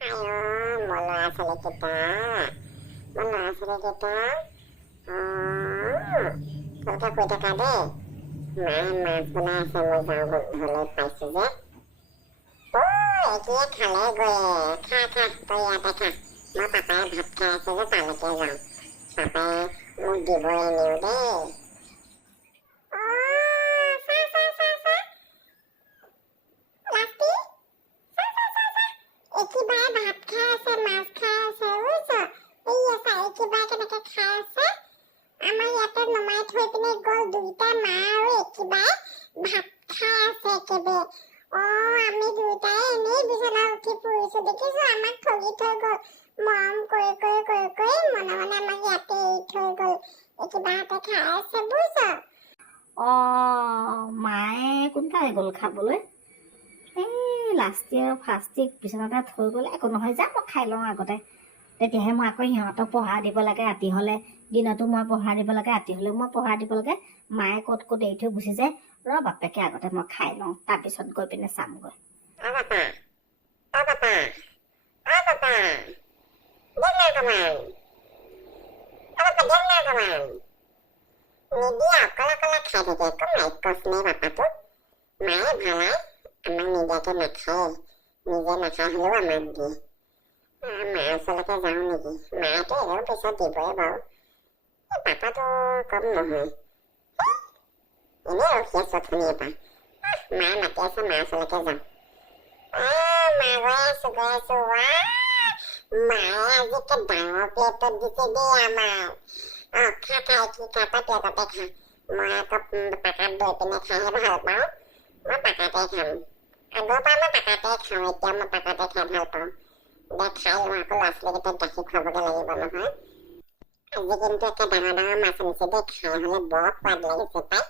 আইঅ মোৰ ল'ৰা ছোৱালীকেইটা ভালকে শুই থাকা দেই। মায়ে মাছ বনাই আছে, মই যাওঁ ঘৰলৈ পাইছো যে। এটিয়ে খালে গৈয়ে। খা তই ইয়াতে খা। মই পাপাই ভাত খাই আছে যে তালৈকে যাওঁ। পাপাই মোক দিবই নিও দেই। একেবাৰে ভাত খাই আছে, মাছ খাই আছে, বুজিছ? এইয়া চা, একেবাৰে কেনেকে খাই আছে। আমাৰ ইয়াতে নমাই থৈ পিনে গ'ল দুইটা মা আৰু একেবাৰে ভাত খাই আছে একেবাৰে। আমি দুইটাই এনেই বিচনাত উঠি ফুৰিছো, দেখিছো আমাক ঠগি থৈ গ'ল। মৰম কৰি মনে মনে আমাক ইয়াতে এৰি থৈ গ'ল। একেবাৰতে খাই আছে, বুজিছ? মায়ে কোনকালে গ'ল খাবলৈ? এই লাষ্ট ইয়াৰ ফাৰ্ষ্ট উইক বিচনাতে থৈ গ'লে একো নহয়, যা মই খাই লওঁ আগতে। তেতিয়াহে মই আকৌ সিহঁতক পঢ়া দিব লাগে ৰাতি হ'লে। দিনতো মই পঢ়া দিব লাগে, ৰাতি হ'লেও মই পঢ়া দিব লাগে। মায়ে ক'ত এৰি থৈ গুচি যায়। বাপেকে আগতে মই খাই লওঁ, তাৰপিছত গৈ পিনে চামগৈ। নিদিয়া অকলে অকলে খাই থাকে, একো মাইকচ নে বাপাটো। মায়ে ভালাই আমাক নিদিয়াকে নাখায়, নিজে নাখাই হ'লেও আমাক দিয়ে। মাৰ ওচৰলৈকে যাওঁ নেকি? মায়েতো এনেও পিছত দিবই বাৰু। পাপাটো কম নহয়, এনেই ৰখি আছো অথনিৰ পৰা। মায়ে মাতি আছে, মাৰ ওচৰলৈকে যাওঁ। মা গৈ আছো। মায়ে আজি একে ডাঙৰ প্লেটত দিছে দেই আমাৰ। খা কি খা তই প্লেটতে খা। মই আকৌ পাকাত বৈ পিনে খাইহে ভাল পাওঁ। মই পাকাতে খাম। আগৰ পৰা মই পাকাতে খাওঁ, এতিয়া মই পাকাতে খাই ভাল পাওঁ। দে খাই লওঁ, আকৌ ল'ৰা ছোৱালীকেইটাক গাখীৰ খুৱাবগৈ লাগিব নহয়। আজি কিন্তু একে ডাঙৰ মাছ আনিছে দেই, খাই হ'লে বৰ সোৱাদ লাগিছে পাই।